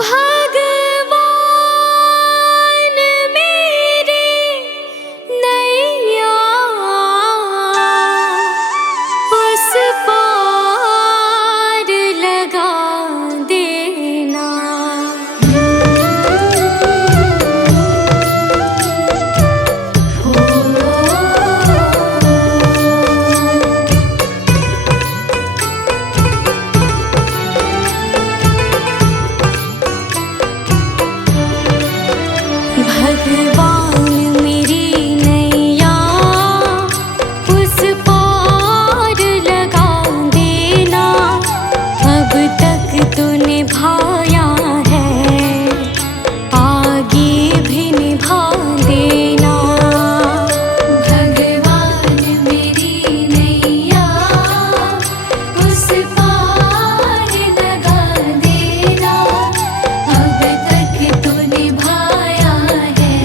भगवान मेरी नैया उस पार लगा देना। भगवान मेरी नैया उस पार लगा देना। अब तक तो निभाया है, आगे भी निभा देना। भगवान मेरी नैया उस पार लगा देना। अब तक तो निभाया है,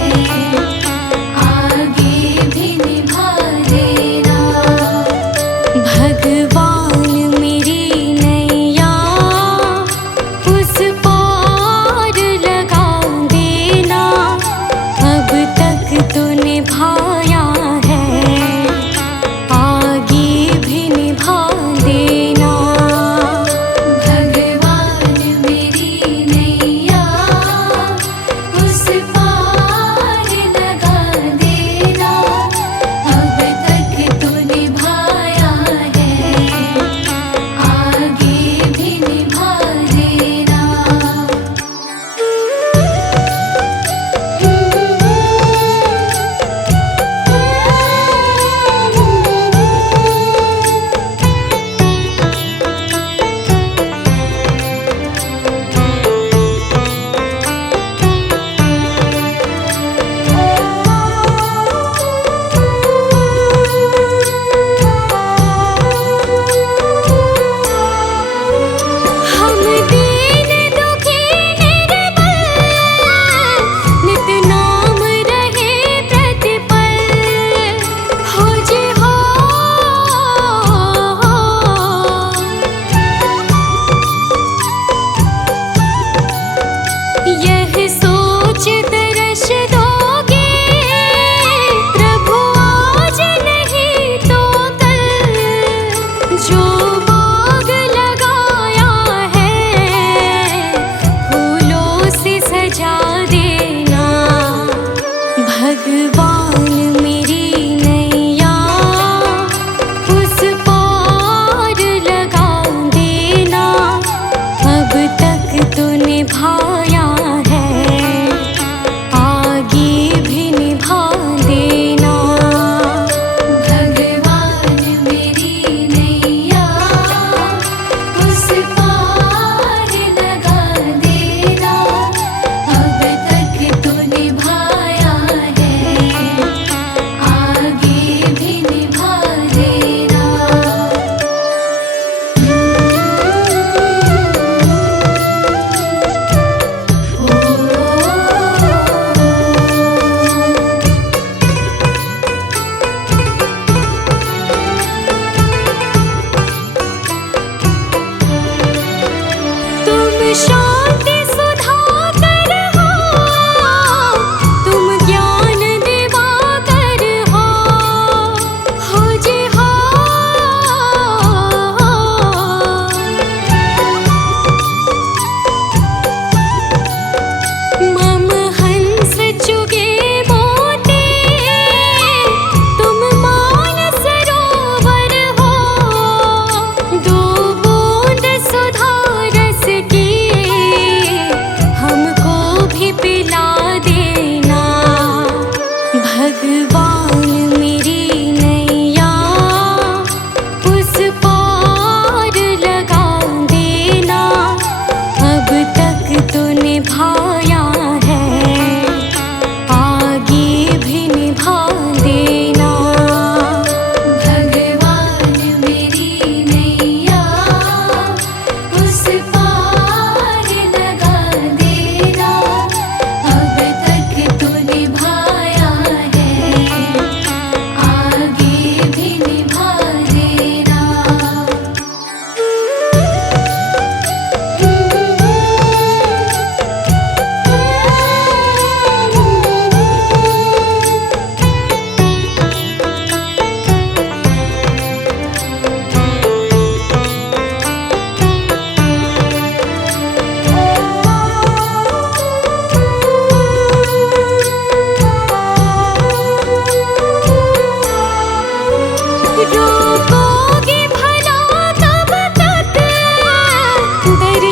आगे भी निभा देना। भगवान मेरी नैया उस पार लगा देना। अब तक तो निभाया है, आगे भी निभा देना। भगवान मेरी नैया उस पार लगा देना। अब तक तो निभाया है, आगे भी निभा देना। हम दीन दुखी निर्बल, नित नाम रहे प्रतिपल। हो जी हो, यह सोच तरस दोगे प्रभु आज नहीं तो कल। जो बाग लगाया है फूलों से सजा देना। भगवान मेरी नैया उस पार लगा देना। अब तक तो निभाया है, आगे भी निभा देना। भगवान मेरी नैया उस पार लगा देना। अब तक तो निभाया है, आगे भी निभा देना।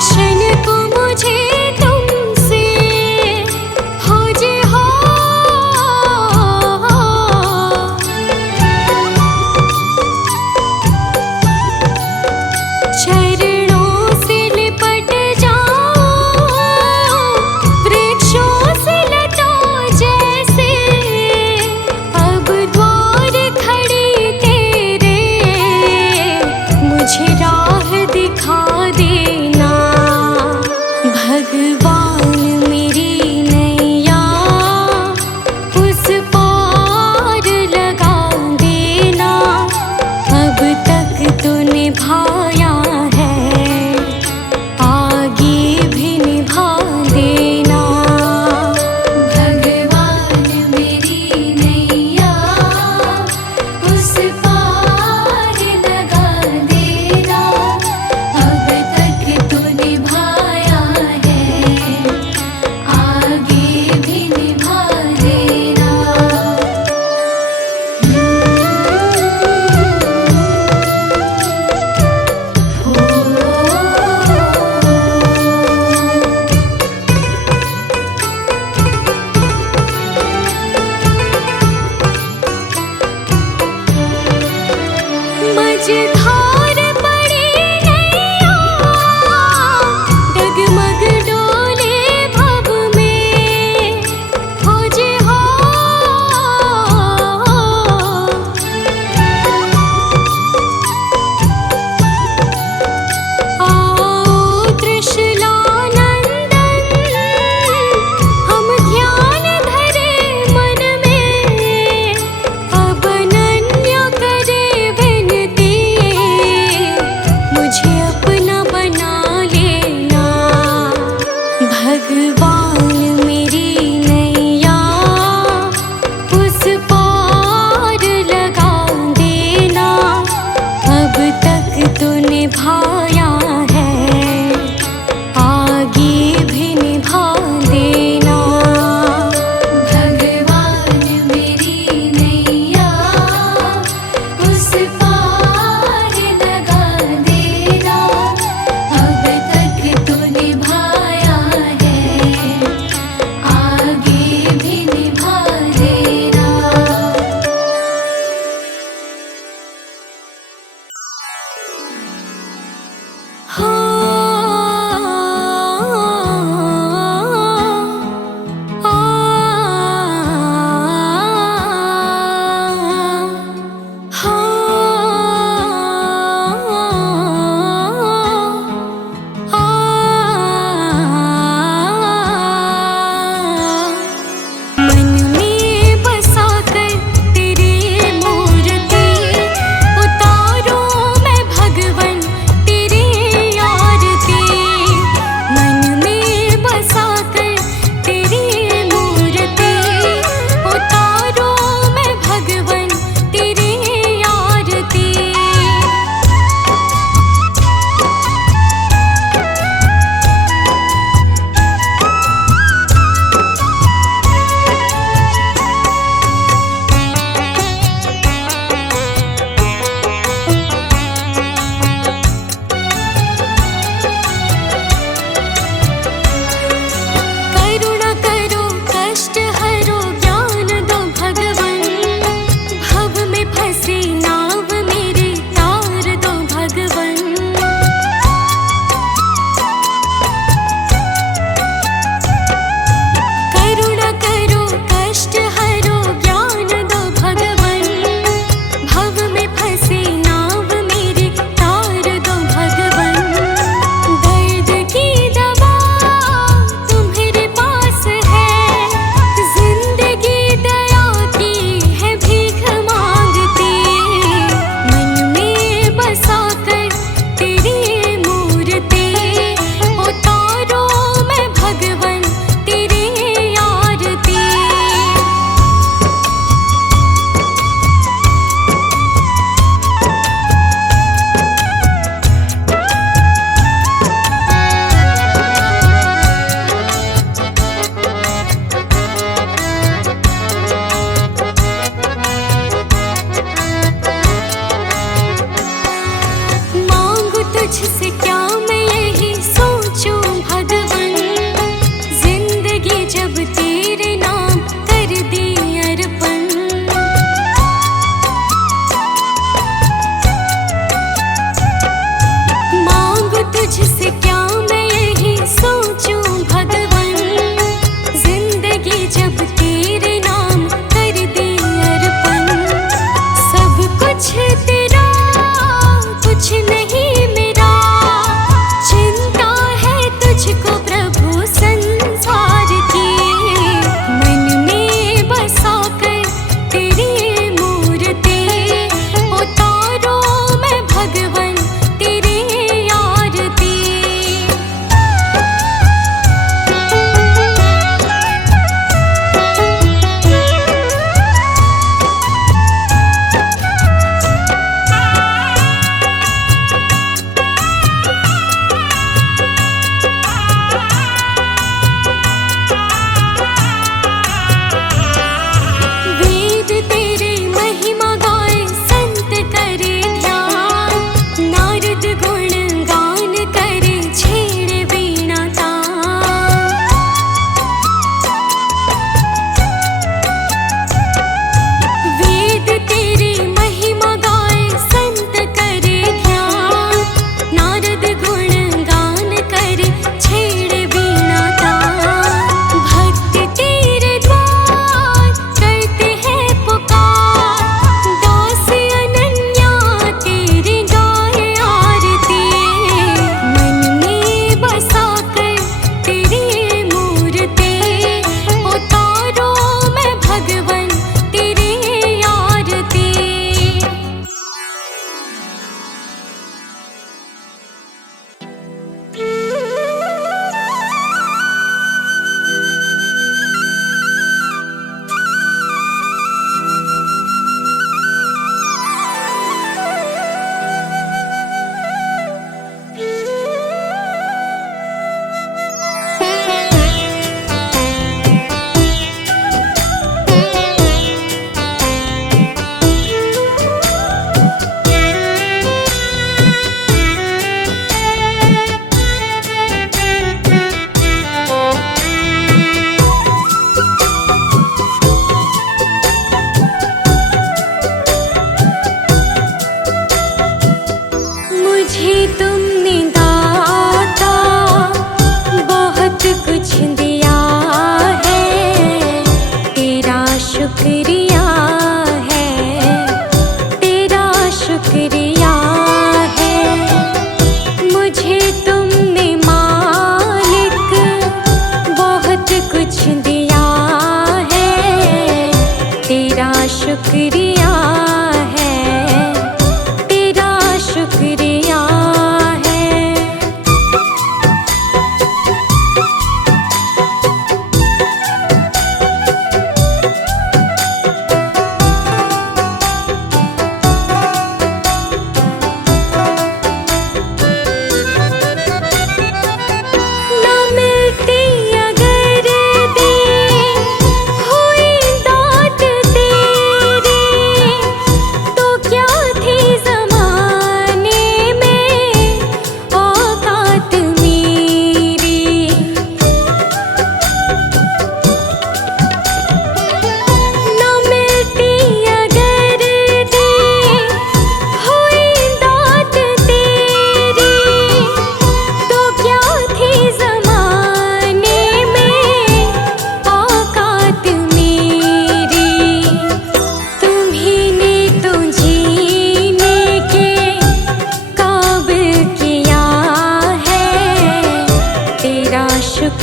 दर्शन को मुझे तुमसे हो जे हो। चरणों से लिपट जाऊं वृक्षों से लटों जैसे, अब द्वार खड़ी तेरे मुझे राह दिखा देना।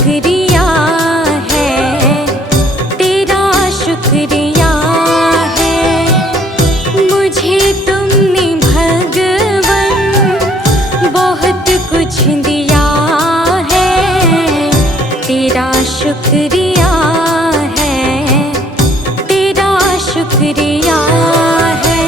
शुक्रिया है, तेरा शुक्रिया है। मुझे तुमने भगवन बहुत कुछ दिया है, तेरा शुक्रिया है, तेरा शुक्रिया है।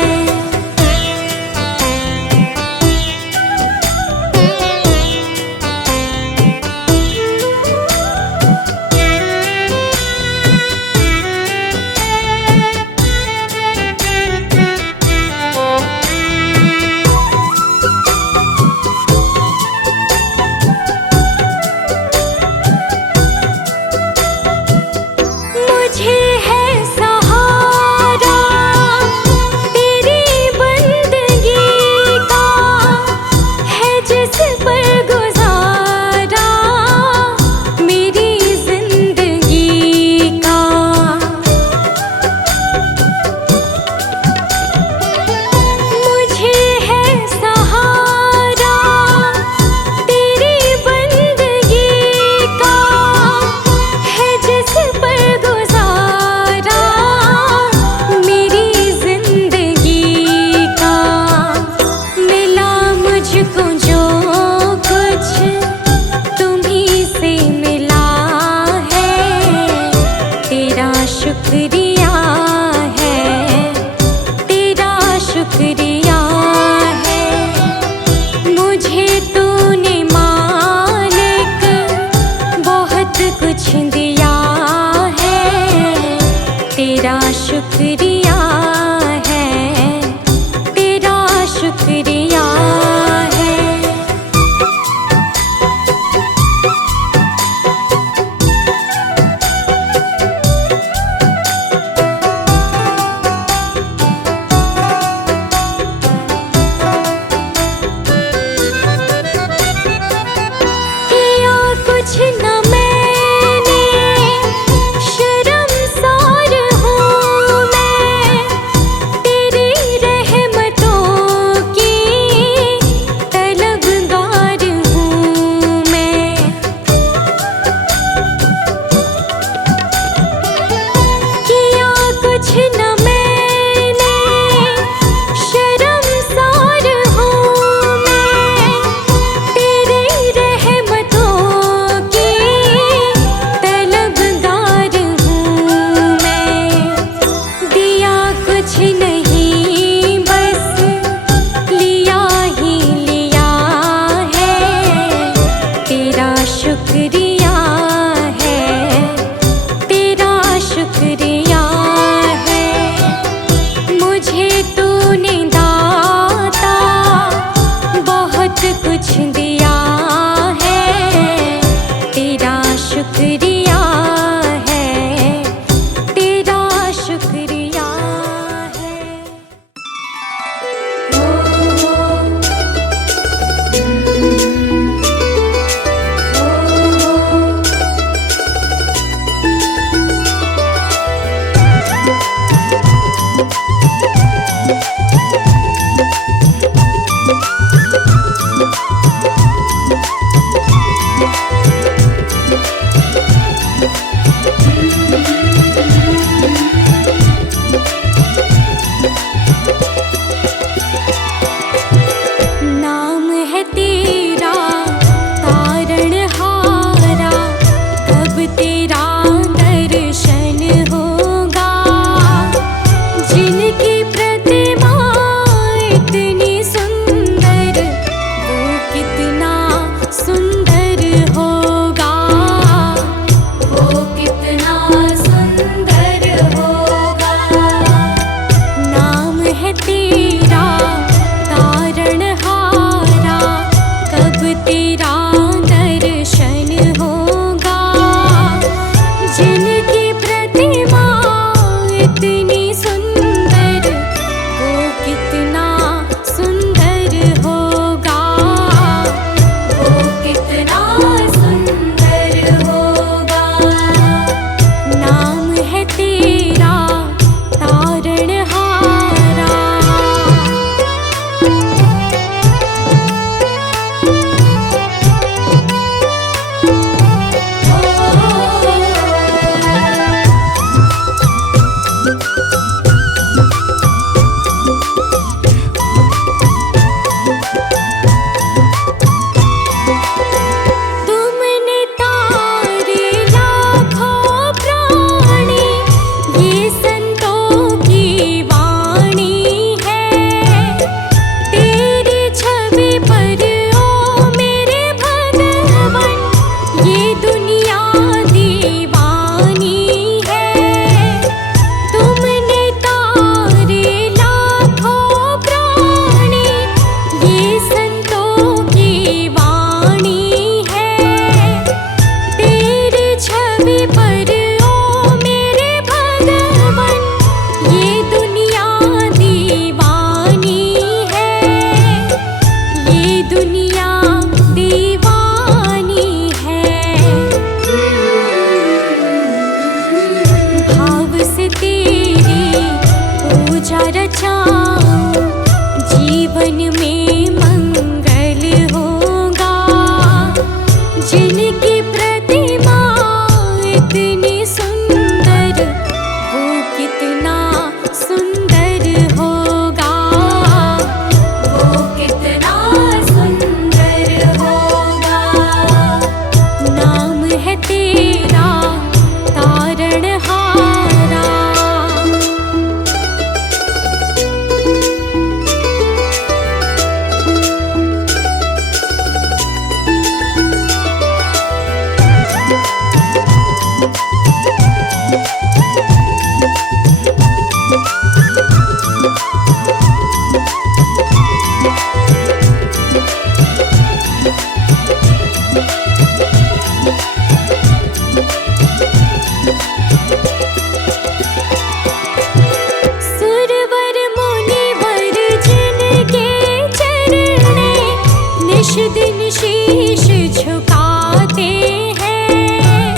मुझे है सहारा तेरी बंदगी का, है जिस पर गुजारा मेरी जिंदगी का। मुझे है सहारा तेरी बंदगी का, है जिस पर गुजारा मेरी जिंदगी का। मिला मुझको जो कुछ तुम्हीं से मिला है, तेरा शुक्रिया है, तेरा शुक्रिया है। मुझे तूने मालिक बहुत कुछ दिया है, तेरा शुक्रिया है, तेरा शुक्रिया है। किया कुछ न मैंने, शर्मसार हूँ मैं, तेरी रहमतों की तलबगार हूँ मैं। किया कुछ न मैंने, शर्मसार हूँ मैं, तेरी रहमतों की तलबगार हूँ मैं। दिया कुछ नहीं बस लिया ही लिया है, तेरा शुक्रिया है, तेरा शुक्रिया है। मुझे तूने दाता बहुत कुछ दिया है, तेरा शुक्रिया है, तेरा शुक्रिया है। नाम है तेरा तारणहारा, कब तेरा दर्शन होगा। जिनकी प्रतिमा इतनी सुंदर, वो कितना सुंदर होगा, वो जिनकी प्रतिमा इतनी सुंदर, वो कितना सुंदर होगा, वो कितना सुंदर होगा। नाम है तेरा तारणहारा। सुरवर मुनिवर जिनके चरणे निश दिन शीश झुकाते हैं,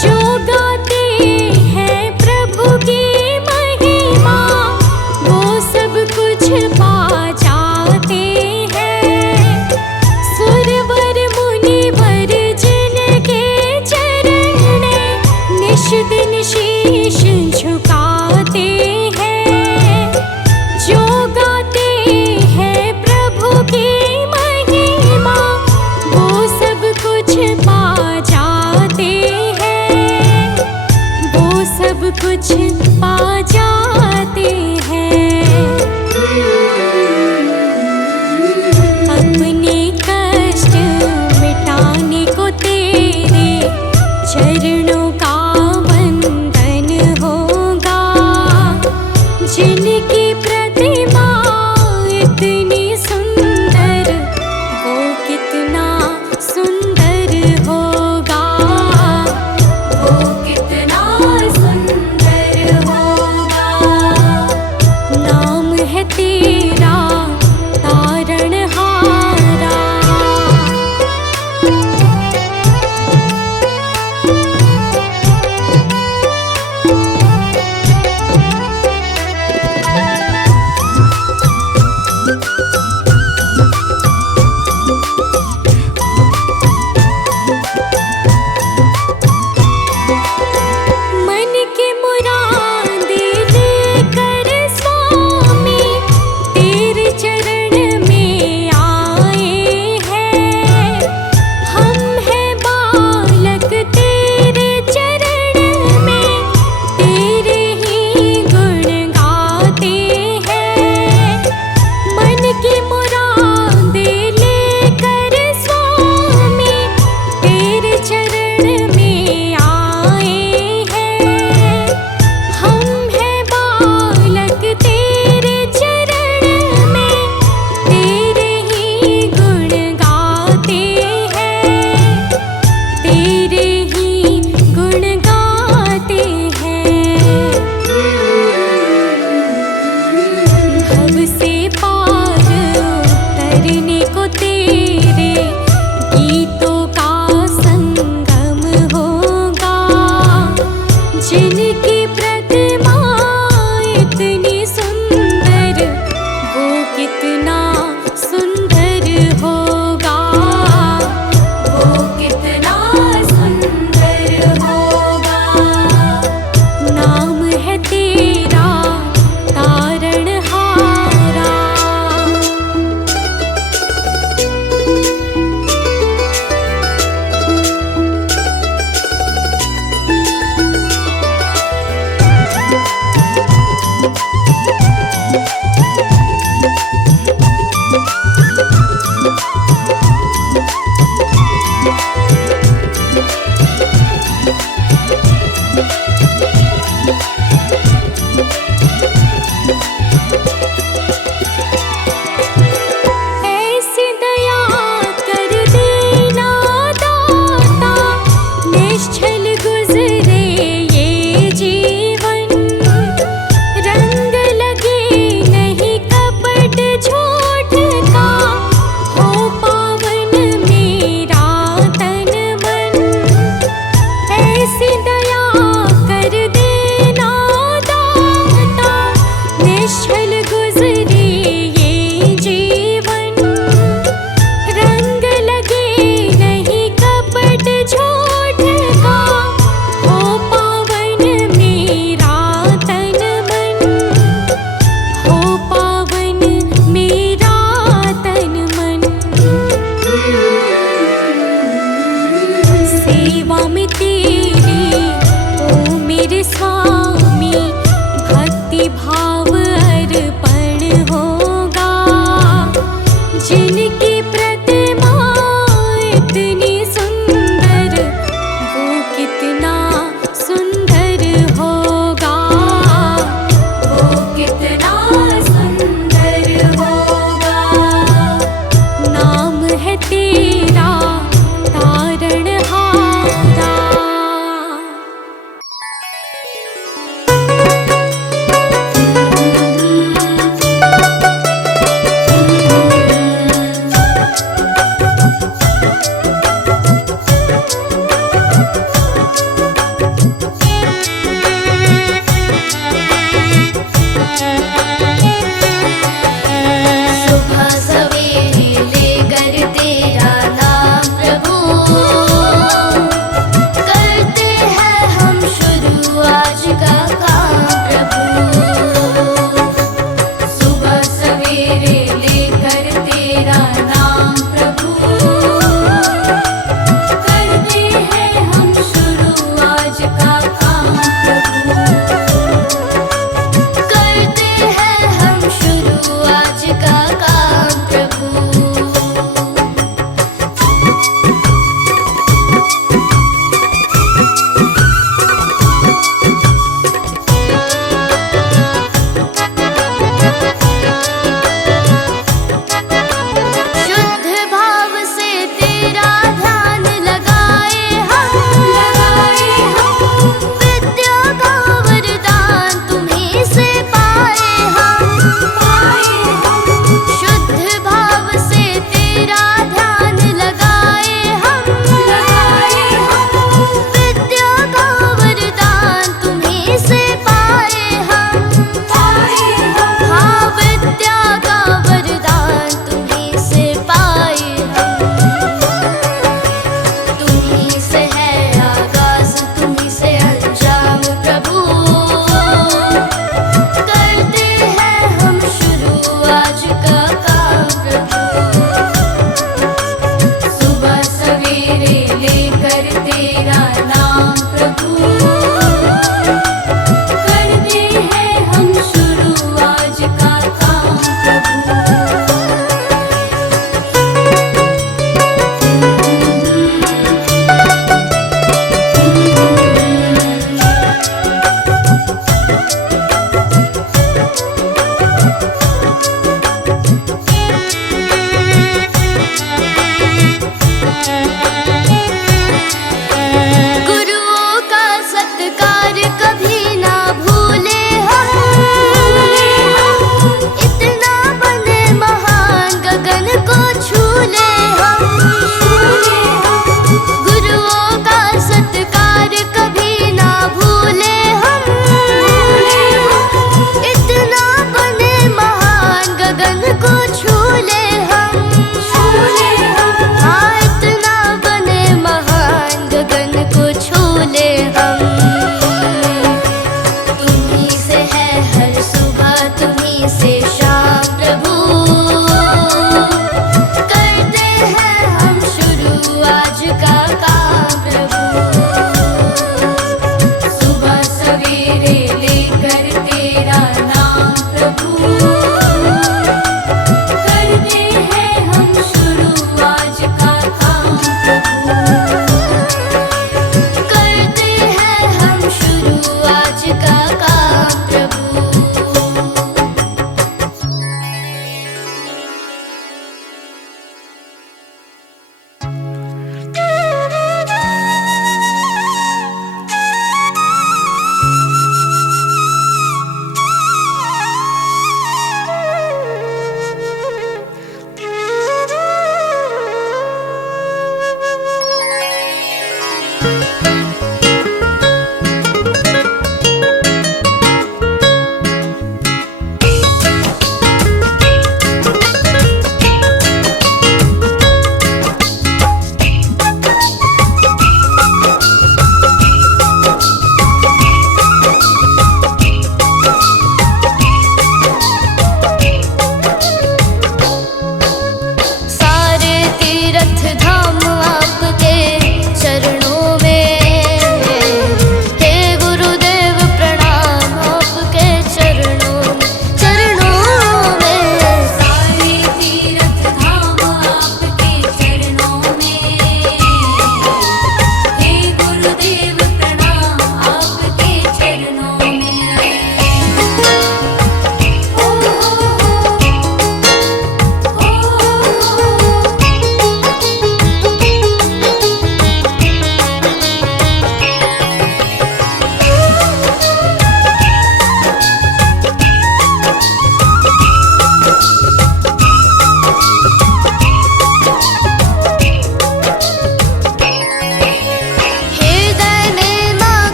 जो गाते हैं प्रभु की महिमा, वो सब कुछ पा जाते हैं। सुरवर मुनिवर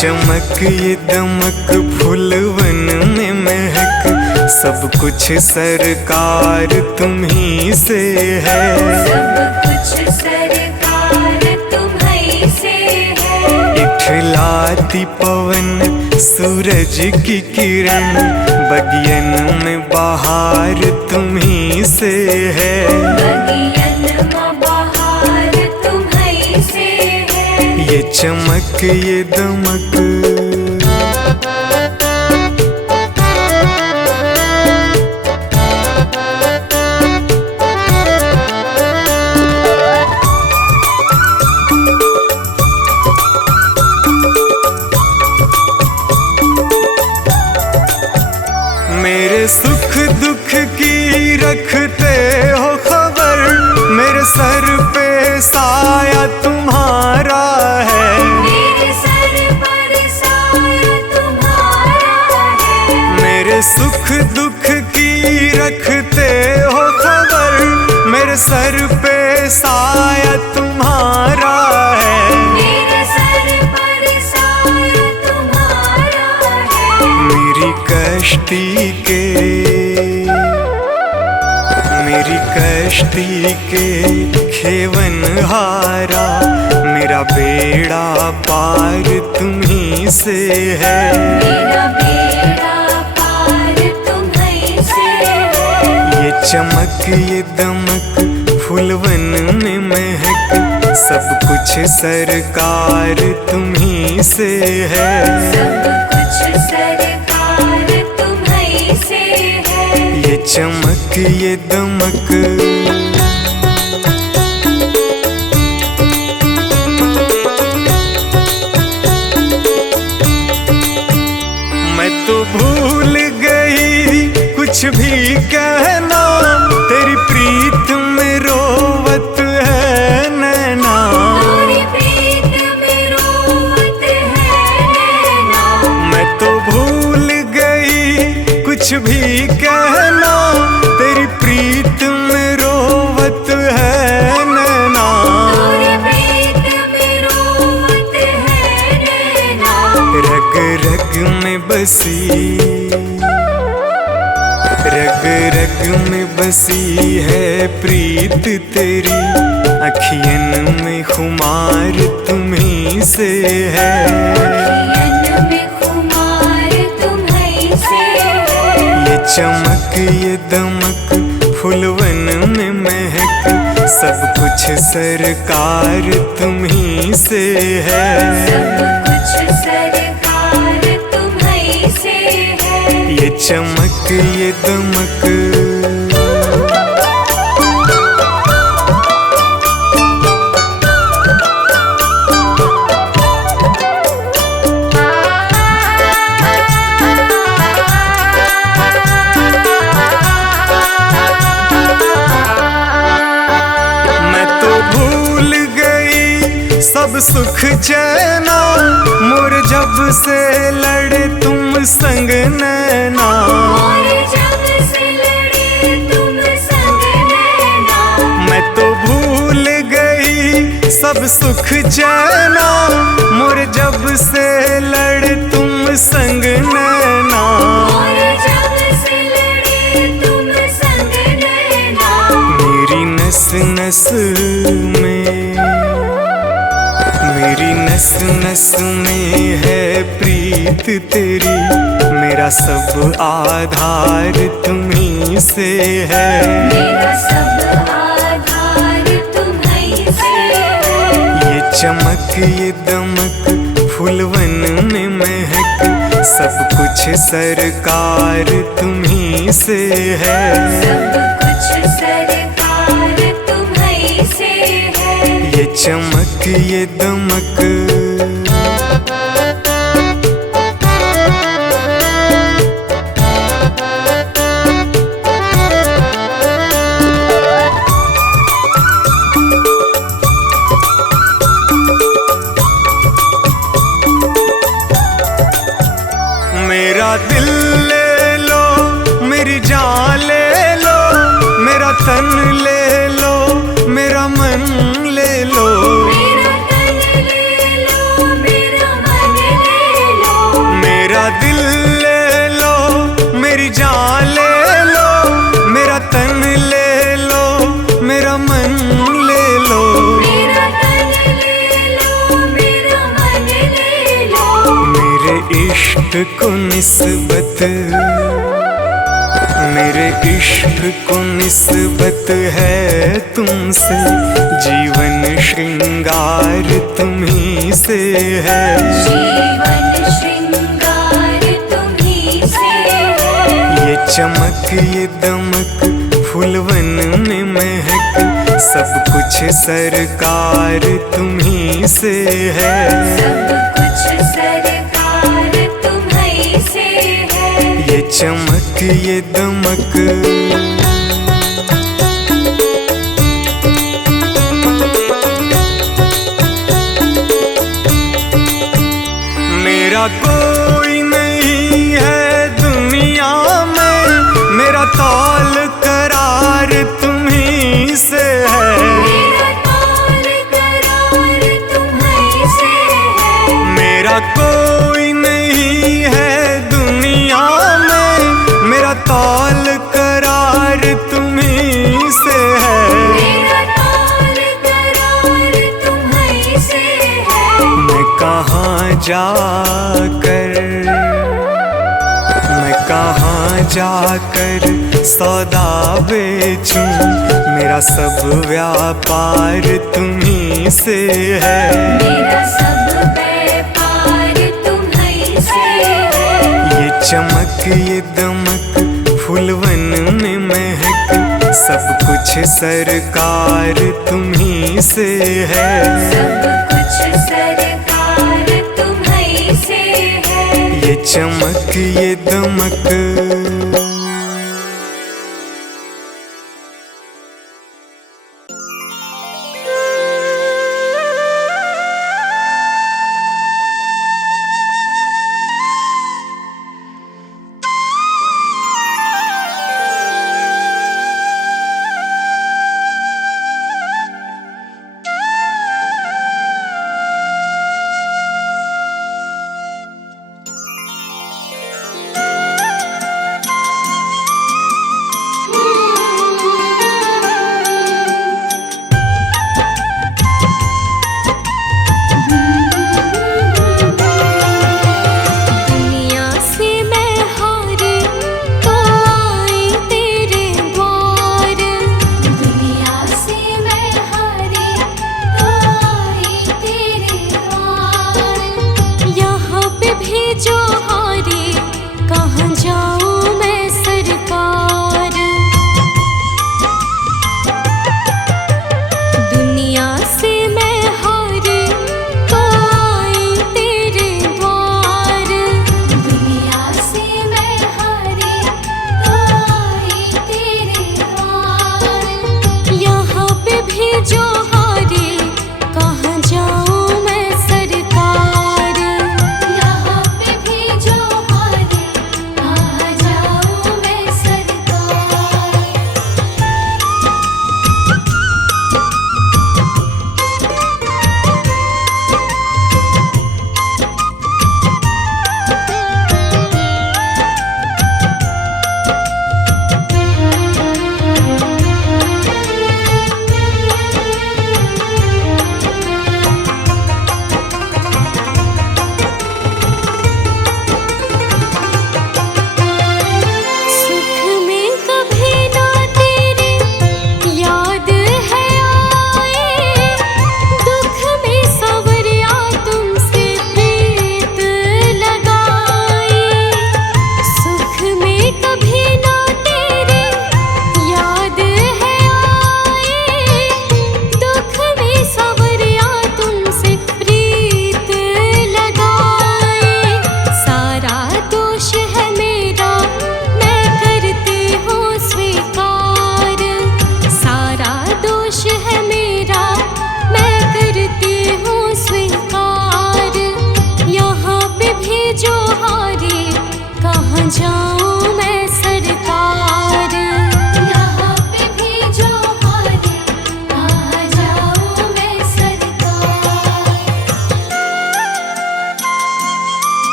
चमक ये दमक फूलवन में महक, सब कुछ सरकार तुम्ही से है। सब कुछ सरकार तुम्ही से है। इठलाती पवन सूरज की किरण, बगियन में बहार तुम्ही से है। बगियन में बहार तुम्ही से है। ये चमक ये दमक मेरे सुख दुख की रखते हो खबर, मेरे सर पे साया तुम्हारा है। मेरे सर पर साया तुम्हारा है। मेरे सुख दुख की रखते हो खबर, मेरे सर पे साया तुम्हारा है। मेरे सर पर साया तुम्हारा है। मेरी कश्ती के खेवन हारा, मेरा बेड़ा पार तुम्ही से है। मेरा बेड़ा पार तुम्ही से है। ये चमक ये दमक फूलवन में महक, सब कुछ सरकार तुम्ही से है। सब कुछ सरकार तुम्ही से है। ये चमक ये दमक मैं तो भूल गई कुछ भी कहना, तेरी प्रीत में रोवत है नैना। तेरी प्रीत में रोवत है नैना। मैं तो भूल गई कुछ भी कहना, तेरी प्रीत में रोवत है नैना। तेरी प्रीत में रोवत है नैना। रग रग में बसी, रग रग में बसी है प्रीत तेरी, अखियन में खुमार तुम्ही से है। अखियन में खुमार तुम्ही से है। ये चमक ये दमक फूलवन में महक, सब कुछ सरकार तुम्ही से है। सब कुछ सरकार तुम्ही से है। ये चमक ये दमक सब सुख चैना, मोर जब से लड़े तुम संग नैना। मोर जब से लड़े तुम संग नैना। मैं तो भूल गई सब सुख चैना, मोर जब से लड़े तुम संग नैना। मोर जब से लड़े तुम संग नैना। मेरी नस नस में, मेरी नस नस में है प्रीत तेरी, मेरा सब आधार तुम्ही से है। मेरा सब आधार तुम्ही से है। ये चमक ये दमक फूलवन में महक, सब कुछ सरकार तुम्ही से है। सब कुछ सरकार तुम्ही से है। ये चमक ये दमक मेरा दिल ले लो, मेरी जान ले लो, मेरा तन ले लो, मेरा मन ले लो। मेरा तन ले लो, मेरा मन ले इश्क को निस्बत, मेरे इश्क को निस्बत है तुमसे, जीवन श्रृंगार तुम्ही से है। जीवन श्रृंगार तुम्ही से है। ये चमक ये दमक फूलवन में महक, सब कुछ सरकार तुम्ही से है। सब कुछ सरकार तुम्ही से है। ये चमक ये दमक मेरा कोई नहीं है दुनिया में, मेरा तौल करार तुम्ही से है। मेरा तौल करार तुम्ही से है। मेरा कोई नहीं है दुनिया में, मेरा तौल करार तुम्ही से है। मेरा तौल करार तुम्ही से है। मैं कहाँ जाकर सौदा बेचूं, मेरा सब व्यापार तुम्ही से है। मेरा सब व्यापार तुम्ही से है। ये चमक ये दमक फूलवन में महक, सब कुछ सरकार तुम्ही से है। सब कुछ सरकार तुम्ही से है। ये चमक ये दमक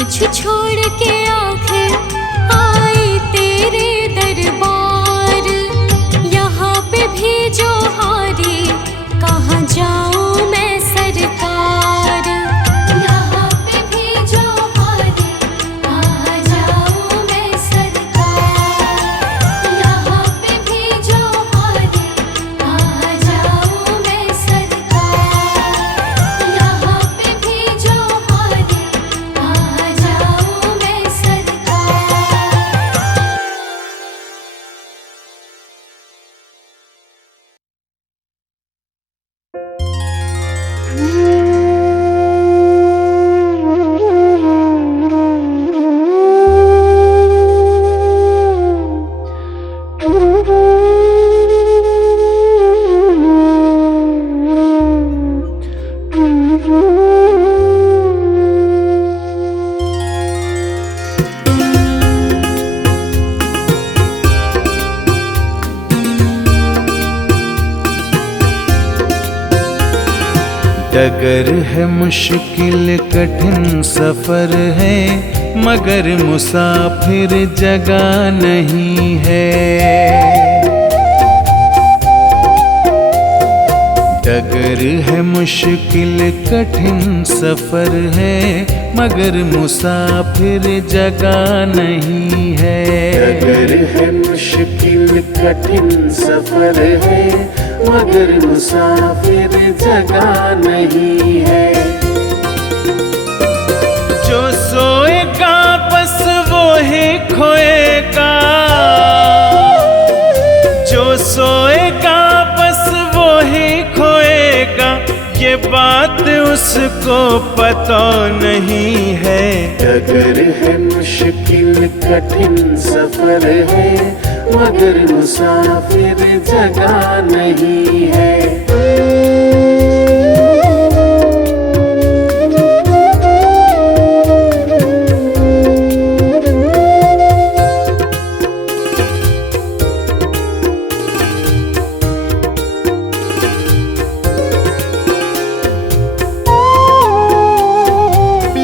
कुछ छोड़ के आखिर आई तेरे दरबार। यहाँ पे भी जो हारी कहाँ जाऊँ मैं सरकार। यहाँ पे भी जो हारी कहाँ जाऊँ मैं सरकार। यहाँ पे भी जो हारी कहाँ जाऊँ मैं सरकार। यहाँ पे भी जो हारी कहाँ जाऊँ मैं सरकार। डगर है मुश्किल कठिन सफर है, मगर मुसाफिर जगह नहीं है। डगर है मुश्किल कठिन सफर है, मगर मुसाफिर जगह नहीं है। डगर है मुश्किल कठिन सफर है, मगर मुसाफिर जगह नहीं है। जो सोएगा बस वो ही खोएगा, जो सोएगा बस वो ही खोएगा, ये बात उसको पता नहीं है। डगर है मुश्किल कठिन सफर है, मगर मुसाफिर जगह नहीं है।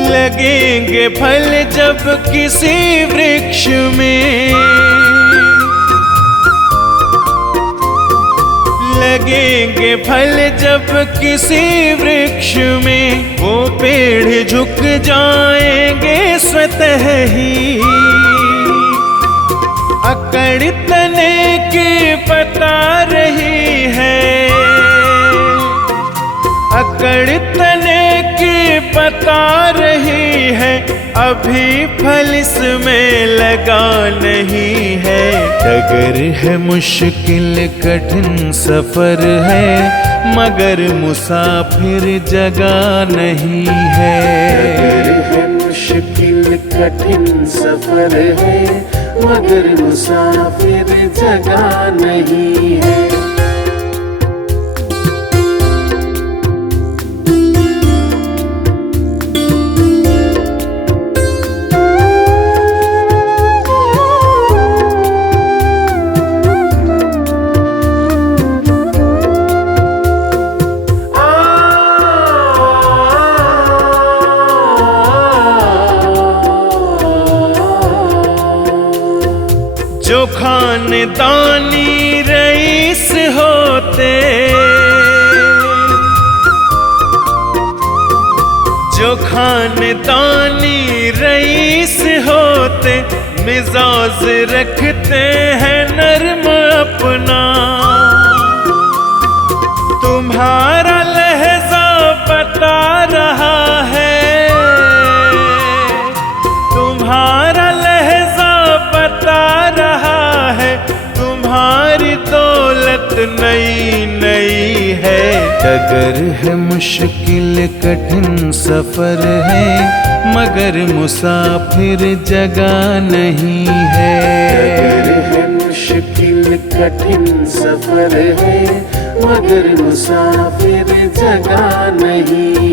लगेंगे फल जब किसी वृक्ष में, लगेंगे फल जब किसी वृक्ष में, वो पेड़ झुक जाएंगे स्वतः ही। अकड़ तने की बता रही है, अकड़ तने की बता रही है, अभी फल इसमें लगा नहीं है। डगर है मुश्किल कठिन सफर है, मगर मुसाफिर जगह नहीं है। डगर है मुश्किल कठिन सफर है, मगर मुसाफिर जगह नहीं है। जो खानदानी रईस होते, जो खानदानी रईस होते, मिजाज रखते हैं नर्म अपना। तुम्हारा लहजा बता रहा है, तुम्हारा लहजा बता रहा है, तुम्हारी दौलत नई नई है। डगर है मुश्किल कठिन सफर है, मगर मुसाफिर जगह नहीं है। डगर है मुश्किल कठिन सफर है, मगर मुसाफिर जगह नहीं